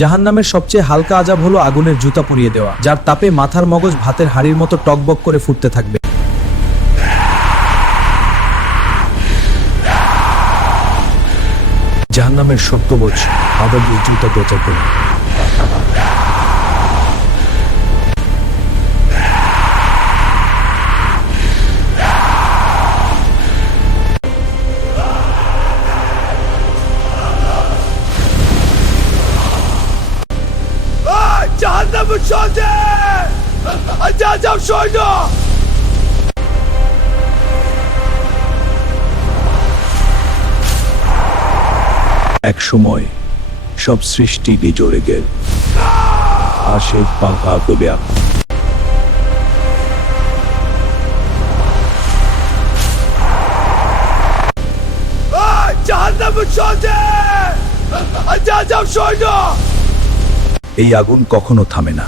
জাহান্নামের সবচেয়ে হালকা আযাব হলো আগুনের জুতা পরিয়ে দেওয়া, যার তাপে মাথার মগজ ভাতের হাড়ির মতো টকবক করে ফুটতে থাকবে। জাহান্নামের শব্দবোঝ আবার এই জুতা দরজা করে। জাহান্নামের সঙ্গে যাও সৈন্য। এক সময় সব সৃষ্টি নিজরে গেল, আসে পাখা বলিয়া। জাহান্নামের সঙ্গে যাও সৈন্য। এই আগুন কখনো থামে না।